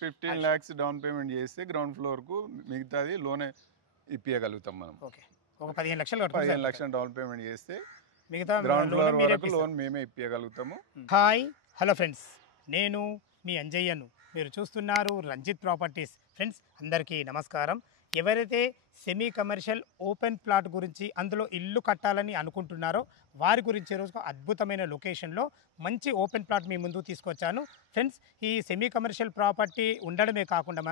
15 lakhs down payment చేస్తే ground ఫ్లోర్కు మిగతాది లోనే ఇప్పించగలుగుతాం మనం. ఓకే, ఒక 15 లక్షలు 15 లక్షలు డౌన్ పేమెంట్ చేస్తే మిగతా గ్రౌండ్ ఫ్లోర్ వరకు లోన్ మేమే ఇప్పించగలుగుతాము. హాయ్ హలో ఫ్రెండ్స్, నేను మీ అంజయ్యను. మీరు చూస్తున్నారు రంజిత్ ప్రాపర్టీస్. ఫ్రెండ్స్ అందరికీ నమస్కారం. ఎవరైతే సెమీ కమర్షియల్ ఓపెన్ ప్లాట్ గురించి అందులో ఇల్లు కట్టాలని అనుకుంటున్నారో వారి గురించి ఈరోజు అద్భుతమైన లొకేషన్లో మంచి ఓపెన్ ప్లాట్ మీ ముందుకు తీసుకొచ్చాను. ఫ్రెండ్స్, ఈ సెమీ కమర్షియల్ ప్రాపర్టీ ఉండడమే కాకుండా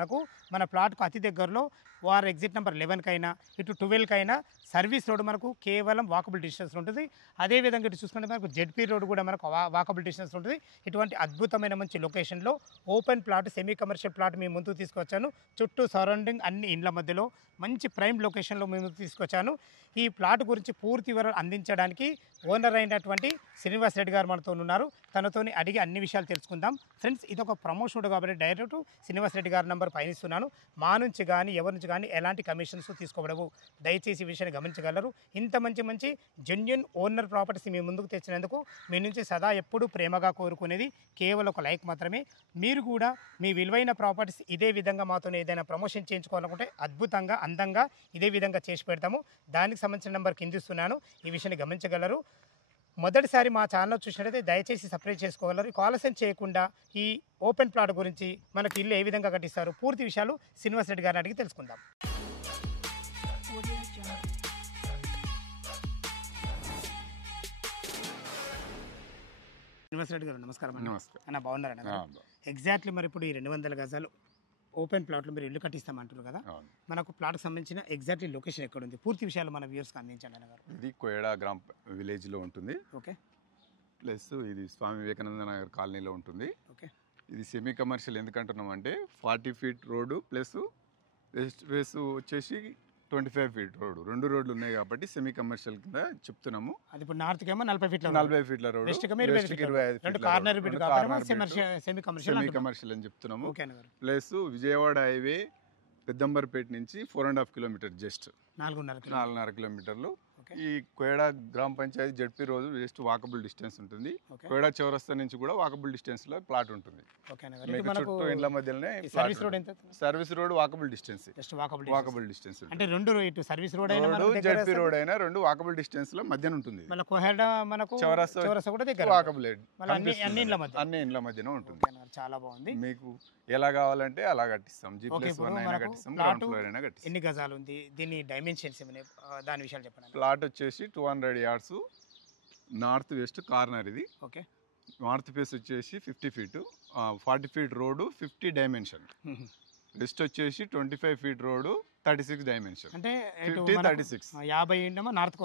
మన ప్లాట్కు అతి దగ్గరలో వారు ఎగ్జిట్ నెంబర్ 11కైనా ఇటు 12కైనా సర్వీస్ రోడ్ మనకు కేవలం వాకబుల్ డిస్టెన్స్ ఉంటుంది. అదేవిధంగా ఇటు చూసుకుంటే మనకు జెడ్పీ రోడ్ కూడా మనకు వాకబుల్ డిస్టెన్స్ ఉంటుంది. ఇటువంటి అద్భుతమైన మంచి లొకేషన్లో open plot semi commercial plot మీ ముందుకు తీసుకొచ్చాను. చుట్టూ సరౌండింగ్ అన్ని ఇండ్ల మధ్యలో మంచి ప్రైమ్ లొకేషన్లో మేము తీసుకొచ్చాను. ఈ ప్లాట్ గురించి పూర్తి వివరాలు అందించడానికి ఓనర్ అయినటువంటి శ్రీనివాస్ రెడ్డి గారు మనతో ఉన్నారు. తనతోని అడిగి అన్ని విషయాలు తెలుసుకుందాం. ఫ్రెండ్స్, ఇది ఒక ప్రమోషన్ కాబట్టి డైరెక్ట్ శ్రీనివాస్ రెడ్డి గారి నెంబర్ పైన ఇస్తున్నాను. మా నుంచి కానీ ఎవరి నుంచి కానీ ఎలాంటి కమిషన్స్ తీసుకోబడవు. దయచేసి ఈ విషయాన్ని గమనించగలరు. ఇంత మంచి జెన్యున్ ఓనర్ ప్రాపర్టీస్ మీ ముందుకు తెచ్చినందుకు మీ నుంచి సదా ఎప్పుడూ ప్రేమగా కోరుకునేది కేవలం ఒక లైక్ మాత్రమే. మీరు కూడా మీ విలువైన ప్రాపర్టీస్ ఇదే విధంగా మాతో ఏదైనా ప్రమోషన్ చేయించుకోవాలనుకుంటే అద్భుతంగా అందంగా ఇదే విధంగా చేసి పెడతాము. దానికి సంబంధించిన నెంబర్ కింద ఇస్తున్నాను. ఈ విషయాన్ని గమనించగలరు. మొదటిసారి మా ఛానల్ చూసినట్లయితే దయచేసి సబ్స్క్రైబ్ చేసుకోగలరు. ఆలస్యం చేయకుండా ఈ ఓపెన్ ప్లాట్ గురించి మనకి ఇల్లు ఏ విధంగా కట్టిస్తారు పూర్తి విషయాలు శ్రీనివాస్ రెడ్డి గారిని అడిగి తెలుసుకుందాం. శ్రీనివాస్ రెడ్డి గారు నమస్కారం. నమస్తే అన్న, బాగున్నారన్న? ఎగ్జాక్ట్లీ మరి ఇప్పుడు ఈ 200 గజాలు ఓపెన్ ప్లాట్లో మీరు ఇల్లు కట్టిస్తామంటారు కదా, మనకు ప్లాట్కి సంబంధించిన ఎగ్జాక్ట్లీ లొకేషన్ ఎక్కడ ఉంది పూర్తి విషయాలు మన వ్యూవర్స్కి అందించండి అన్నగారు. ఇది కోయడా గ్రామ్ విలేజ్లో ఉంటుంది. ఓకే, ప్లస్ ఇది స్వామి వివేకానంద నగర్ కాలనీలో ఉంటుంది. ఓకే, ఇది సెమీ కమర్షియల్ ఎందుకంటున్నాం అంటే 40 feet road plus west face వచ్చేసి 25 feet రోడ్డు, 2 రోడ్లు ఉన్నాయి కాబట్టి సెమీ కమర్షియల్ కింద చెప్తున్నాము. అది ఇప్పుడు నార్త్ కేమో 40 feet 40 feet రోడ్డు, వెస్ట్ కి 25 feet corner bit semi commercial అని చెప్తున్నాము. ఓకే అన్నగారు. ప్లస్ విజయవాడ హైవే పెద్దంబర్పేట నుంచి 4.5 kilometers జస్ట్ 4.5 kilometers. ఈ కోయడా గ్రామ పంచాయతీ జడ్పీ రోజు జస్ట్ వాకబుల్ డిస్టెన్స్ ఉంటుంది. కోయడా చౌరస్తా నుంచి కూడా వాకబుల్ డిస్టెన్స్ లో ప్లాట్ ఉంటుంది. చుట్టూ ఇండ్ల మధ్యలోనే service road walkable distance, walkable distance అంటే రెండు ఇటు సర్వీస్ రోడ్ అయినా జడ్పీ రోడ్ అయినా రెండు వాకబుల్ డిస్టెన్స్ లో మధ్యన ఉంటుంది. చౌరస్తా కూడా దగ్గర వాకబుల్ అన్ని ఇండ్ల మధ్యన ఉంటుంది. చాలా బాగుంది. మీకు ఎలా కావాలంటే అలా కట్టిస్తాం. G+1 అయినా కట్టిస్తాం, గ్రౌండ్ ఫ్లోర్ అయినా కట్టిస్తాం. ఎన్ని గజాలు ఉంది, దీని డైమెన్షన్స్ దాని విషయాలు చెప్పండి. ప్లాట్ వచ్చేసి 200 yards నార్త్ వెస్ట్ కార్నర్. ఇది ఓకే, నార్త్ ఫేస్ వచ్చేసి 50 feet, 40 feet road 50 dimension. West వచ్చేసి 25 feet రోడ్ 36 dimension. అంటే 36 50 నార్త్ కి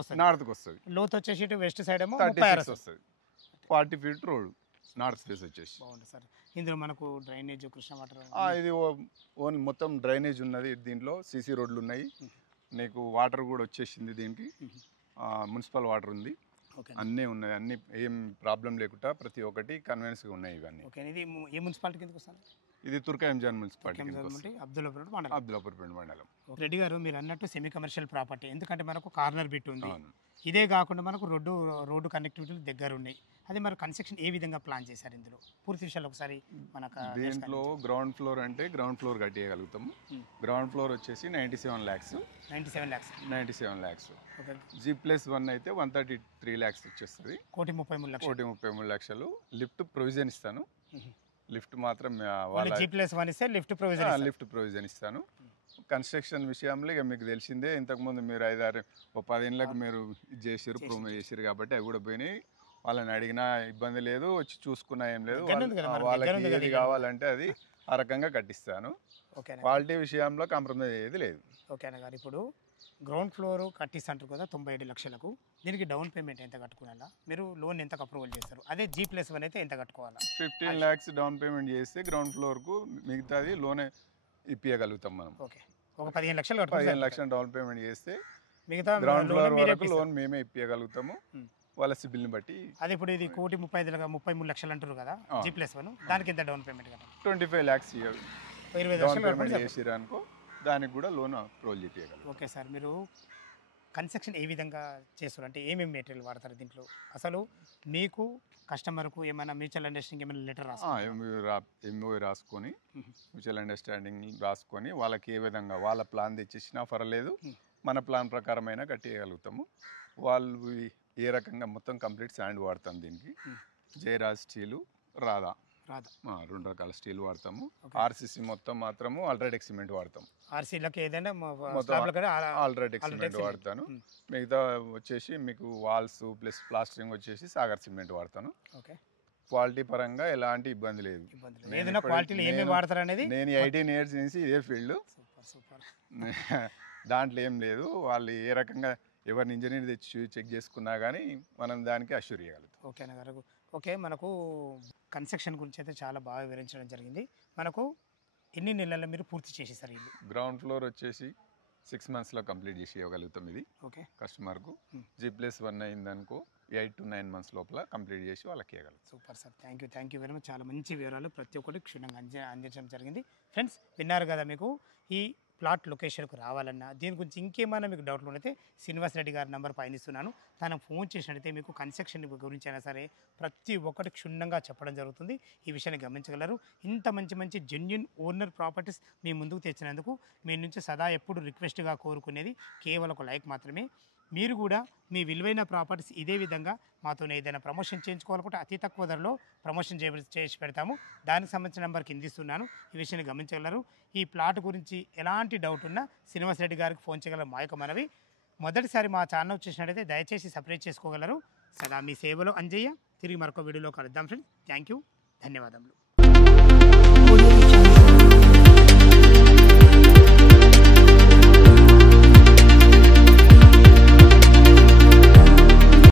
వస్తుంది. లోత్ వచ్చేసి ఇటు వెస్ట్ సైడ్ ఏమో 36 వస్తుంది. 40 feet రోడ్ నార్త్ ఫేస్ వచ్చేసి బాగుంది సార్. ఇందులో మనకు డ్రైనేజ్ కృష్ణ వాటర్ ఇది ఓన్ మొత్తం డ్రైనేజ్ ఉన్నది. దీంట్లో సీసీ రోడ్లు ఉన్నాయి. నీకు వాటర్ కూడా వచ్చేసింది. దీనికి మున్సిపల్ వాటర్ ఉంది. అన్నీ ఉన్నాయి. అన్ని ఏం ప్రాబ్లం లేకుండా ప్రతి ఒక్కటి కన్వీనియన్స్గా ఉన్నాయి ఇవన్నీ. ఇది ఏ మున్సిపాలిటీ కిందకి వస్తాను? ఇది తుర్కాయంజాన్ మున్సిపాలిటీ, అబ్దుల్లాపూర్ మండలం. రెడ్డి గారు, మీరు అన్నట్టు సెమీ కమర్షియల్ ప్రాపర్టీ, ఎందుకంటే మనకు కార్నర్ బిట్ ఉంది. ఇదే కాకుండా మనకు రోడ్డు కనెక్టివిటీ దగ్గర ఉన్నాయి. అది మరి కన్స్ట్రక్షన్ ఏ విధంగా ప్లాన్ చేశారు ఇందులో పూర్తి విషయాలు ఒకసారి మనకు? దీంట్లో గ్రౌండ్ ఫ్లోర్ అంటే గ్రౌండ్ ఫ్లోర్ కట్టేయగలుగుతాము. గ్రౌండ్ ఫ్లోర్ వచ్చేసి 97 lakhs. 97 lakhs. G+1 అయితే 133 lakhs వచ్చేస్తుంది. 1,33 లక్షలు. లిఫ్ట్ ప్రొవిజన్ ఇస్తాను. లిఫ్ట్ మాత్రం లిఫ్ట్ ప్రొవిజన్ ఇస్తాను. కన్స్ట్రక్షన్ విషయంలో ఇక మీకు తెలిసిందే. ఇంతకుముందు మీరు 10 ఏళ్ళకి మీరు ఇది చేసారు, ప్రోమో చేసారు కాబట్టి అవి కూడా పోయినాయి. వాళ్ళని అడిగినా ఇబ్బంది లేదు, వచ్చి చూసుకున్నా ఏం లేదు. వాళ్ళకి ఏది కావాలంటే అది ఆ రకంగా కట్టిస్తాను. క్వాలిటీ విషయంలో కాంప్రమైజ్ అయ్యేది లేదు. ఓకే అన్నగారు, ఇప్పుడు గ్రౌండ్ ఫ్లోర్ కట్టిస్తుంటారు కదా 97 లక్షలకు, దీనికి డౌన్ పేమెంట్ ఎంత కట్టుకోవాలా? మీరు లోన్ ఎంత అప్రూవల్ చేస్తారు? అదే G+1 అయితే ఎంత కట్టుకోవాలా? 15 lakhs డౌన్ పేమెంట్ చేస్తే గ్రౌండ్ ఫ్లోర్కు మిగతాది లోనే ఇప్పించగలుగుతాం మనం. ఓకే, ఒక 15 లక్షలు డౌన్ పేమెంట్ చేస్తే మిగతా గ్రౌండ్ ఫ్లోర్ వరకు లోన్ మేమే ఇప్పించగలుగుతాము వాళ్ళ సిబిల్ని బట్టి. అది ఇప్పుడు ఇది 1,33 లక్షలు అంటారు కదా G+1, దానికి ఎంత డౌన్ పేమెంట్ కదా? 25 lakhs 20 లక్షలు చేసిరు అనుకో, దానికి కూడా లోన్ అప్రూవల్ చేయించగలరు. ఓకే సార్, మీరు కన్స్ట్రక్షన్ ఏ విధంగా చేస్తారు, అంటే ఏమేమి మెటీరియల్ వాడతారు దీంట్లో? అసలు మీకు కస్టమర్కు ఏమైనా మ్యూచువల్ అండర్స్టాండింగ్ ఏమైనా లెటర్ ఎంఓ రాసుకొని మ్యూచువల్ అండర్స్టాండింగ్ రాసుకొని వాళ్ళకి ఏ విధంగా వాళ్ళ ప్లాన్ తెచ్చేసినా పర్వాలేదు, మన ప్లాన్ ప్రకారమైనా కట్టేయగలుగుతాము. వాళ్ళు ఏ రకంగా మొత్తం కంప్లీట్ శాండ్ వాడతాం దీనికి. జయరాజ్ స్టీలు, రాధా 2 రకాల స్టీల్ వాడతాము. ఆర్సీసీ మొత్తం మాత్రము అల్ట్రాటెక్ సిమెంట్ వాడతాం. ఆర్సీలకు ఏదైనా అల్ట్రాటెక్ సిమెంట్ వాడతాను. మిగతా వచ్చేసి మీకు వాల్స్ ప్లస్ ప్లాస్టరింగ్ వచ్చేసి సాగర్ సిమెంట్ వాడతాను. క్వాలిటీ పరంగా ఎలాంటి ఇబ్బంది లేదు. నేను 18 years నుంచి ఇదే ఫీల్డ్, దాంట్లో ఏం లేదు. వాళ్ళు ఏ రకంగా ఎవరిని ఇంజనీర్ తెచ్చి చెక్ చేసుకున్నా కానీ మనం దానికి అష్యూర్ చేయగలుగుతాం. ఓకే అన్న గారు. ఓకే, మనకు కన్స్ట్రక్షన్ గురించి అయితే చాలా బాగా వివరించడం జరిగింది. మనకు ఎన్ని నెలల్లో మీరు పూర్తి చేసేసారు ఇల్లు? గ్రౌండ్ ఫ్లోర్ వచ్చేసి 6 monthsలో కంప్లీట్ చేసి ఇవ్వగలుగుతాం. ఇది ఓకే కస్టమర్కు. G+1 అయిందనుకో 8 to 9 months లోపల కంప్లీట్ చేసి వాళ్ళకి ఇవ్వగలుగుతాం. Super sir, thank you very much. చాలా మంచి వివరాలు ప్రతి ఒక్కటి క్షుణ్ణంగా అందించడం జరిగింది. ఫ్రెండ్స్, విన్నారు కదా, మీకు ఈ ప్లాట్ లొకేషన్కు రావాలన్నా దీని గురించి ఇంకేమైనా మీకు డౌట్లు ఉంటే శ్రీనివాస్ రెడ్డి గారి నెంబర్ పైన ఇస్తున్నాను. తనకు ఫోన్ చేసినట్టయితే మీకు కన్స్ట్రక్షన్ గురించి అయినా సరే ప్రతి ఒక్కటి క్షుణ్ణంగా చెప్పడం జరుగుతుంది. ఈ విషయాన్ని గమనించగలరు. ఇంత మంచి జెన్యూన్ ఓనర్ ప్రాపర్టీస్ మీ ముందుకు తెచ్చినందుకు మీ నుంచి సదా ఎప్పుడు రిక్వెస్ట్గా కోరుకునేది కేవలం ఒక లైక్ మాత్రమే. మీరు కూడా మీ విలువైన ప్రాపర్టీస్ ఇదే విధంగా మాతోనే ఏదైనా ప్రమోషన్ చేయించుకోవాలనుకుంటే అతి తక్కువ ధరలో ప్రమోషన్ చేసి పెడతాము. దానికి సంబంధించిన నెంబర్ కింద ఇస్తున్నాను. ఈ విషయాన్ని గమనించగలరు. ఈ ప్లాట్ గురించి ఎలాంటి డౌట్ ఉన్నా శ్రీనివాస్ రెడ్డి గారికి ఫోన్ చేయగలరు. మా యొక్క మనవి, మొదటిసారి మా ఛానల్ వచ్చేసినట్టయితే దయచేసి సబ్స్క్రైబ్ చేసుకోగలరు. సదా మీ సేవలో అంజయ్య. తిరిగి మరొక వీడియోలో కలుద్దాం ఫ్రెండ్స్. థ్యాంక్ యూ, ధన్యవాదములు.